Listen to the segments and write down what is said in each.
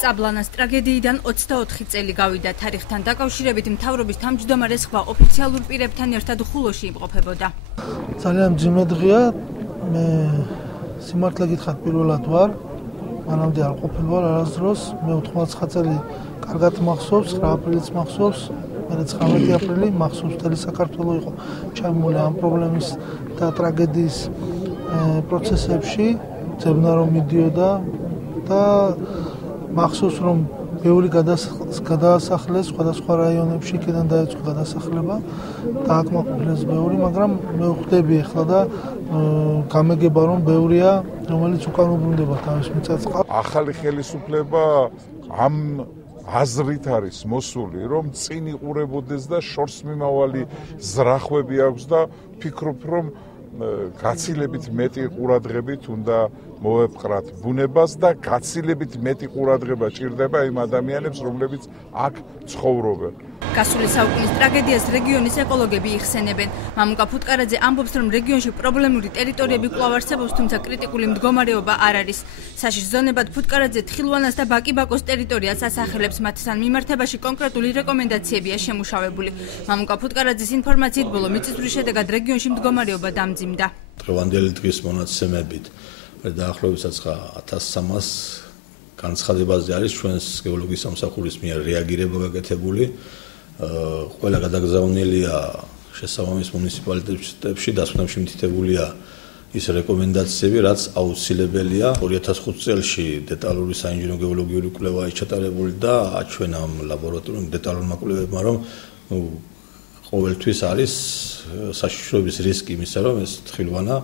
წაბლანას ტრაგედიიდან 24 წელი გავიდა. თარიღთან დაკავშირებით მთავრობის თავმჯდომარე სხვა ოფიციალურ პირებთან ერთად ხულოში იმყოფებოდა. ძალიან მძიმე დღეა. მე სიმართლე გითხრათ პირველად ვარ. მანამდე არ ყოფილი ვარ არასდროს. მე 99 წელი კარგად მახსოვს, 9 აპრილიც მახსოვს. მე 19 აპრილი მახსოვს, მთელი საქართველო იყო ჩამული ამ პრობლემის და ტრაგედიის პროცესებში, ძებნა რომ მიდიოდა და მახსოვს რომ ბევრი გადაასახლეს სხვადასხვა რაიონებში, იქიდან დაიწყო გადასახლება და აკმაყოფილეს ბევრი, მაგრამ მე ვხვდები ახლა და გამეგება რომ ბევრია, რომელიც უკან უბრუნდება თავის მიწა-წყალს. ახალი ხელისუფლება ამ აზრით არის მოსული, რომ წინ იყურებოდეს და შორს მიმავალი ზრახვები აქვს და ფიქრობ, რომ გაცილებით მეტი ყურადღებით უნდა მოვეპყრათ ბუნებას და გაცილებით მეტი ყურადღება ჭირდება იმ ადამიანებს, რომლებიც აქ ცხოვრობენ. გასული საუკუნის ტრაგედიას რეგიონის ეკოლოგები იხსენებენ. მამუკა ფუტკარაძე ამბობს, რომ რეგიონში პრობლემური ტერიტორიები კვლავ არსებობს, თუმცა კრიტიკული მდგომარეობა არ არის. საშიშ ზონებად ფუტკარაძე თხილვანას და ბაკიბაკოს ტერიტორიას ასახელებს, მათთან მიმართებაში კონკრეტული რეკომენდაციებია შემუშავებული. მამუკა ფუტკარაძის ინფორმაციით ბოლო მიწისძვრის შედეგად რეგიონში მდგომარეობა დამძიმდა. დღევანდელი დღის მონაცემებით დაახლოებით 1300 განცხადებაზე არის ჩვენს გეოლოგიის სამსახურის მიერ რეაგირება გაკეთებული. ყველა გადაგზავნილია შესაბამის მუნიციპალიტეტებში, დასკვნებში მითითებულია ის რეკომენდაციები, რაც აუცილებელია. 2005 წელს დეტალური საინჟინრო გეოლოგიური კვლევა ჩატარებული და აჩვენა ამ ლაბორატორიულ დეტალურმა კვლევებმა, რომ ყოველთვის არის საშიშროების რისკი იმისა, რომ ეს თხილვანა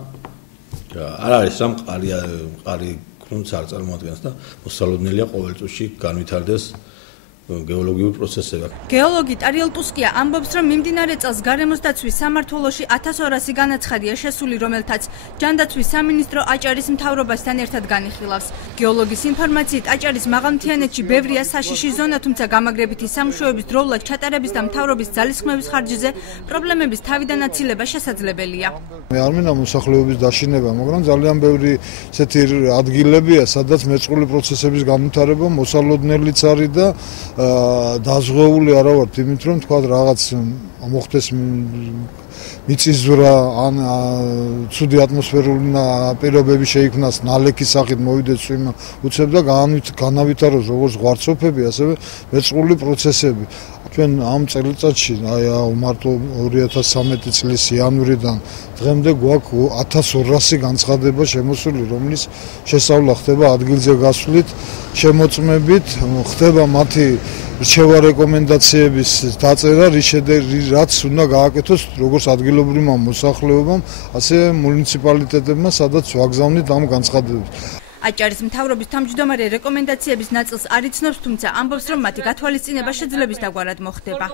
არ არის რა მყარი გრუნტს არ წარმოადგენს და მოსალოდნელია ყოველ წუთში განვითარდეს გეოლოგიური პროცესები. გეოლოგი ტარიელ ტუსკია ამბობს, რომ მიმდინარე წელს გარემოს დაცვის სამმართველოში 1200 განაცხადია შესული, რომელთაც ჯანდაცვის სამინისტრო აჭარის მთავრობასთან ერთად განიხილავს. გეოლოგის ინფორმაციით აჭარის მაღალმთიანეთში ბევრია საშიში ზონა, თუმცა გამაგრებითი სამუშაოების დროულად ჩატარების და მთავრობის ძალისხმევის ხარჯზე პრობლემების თავიდან აცილება შესაძლებელია. მე არ მინდა მოსახლეობის დაშინება, მაგრამ ძალიან ბევრი ესეთი ადგილებია, სადაც მეწყრული პროცესების განვითარება მოსალოდნელიც არის და დაზღვეული არა ვართ იმით, რომ თქვა რაღაც მოხდეს მიწისძვრა ან ცუდი ატმოსფერული პირობები შეიქმნას, ნალექის სახით მოვიდეს იმ უცებ და განავითაროს როგორც ღვარცოფები, ასევე მეწყრული პროცესები. ჩვენ ამ წელიწადში, მარტო 2013 წლის იანვრიდან დღემდე გვაქვს 1200 განცხადება შემოსული, რომლის შესწავლა ხდება ადგილზე გასვლით, შემოწმებით, ხდება მათი რჩევა რეკომენდაციების დაწერა, რაც უნდა გააკეთოს როგორც ადგილობრივმა მოსახლეობამ, ასე მუნიციპალიტეტებმა, სადაც ვაგზავნით ამ განცხადებებს. აჭარის მთავრობის თავმჯდომარე რეკომენდაციების ნაწილს არ იცნობს, თუმცა ამბობს, რომ მათი გათვალისწინება შეძლების დაგვარად მოხდება.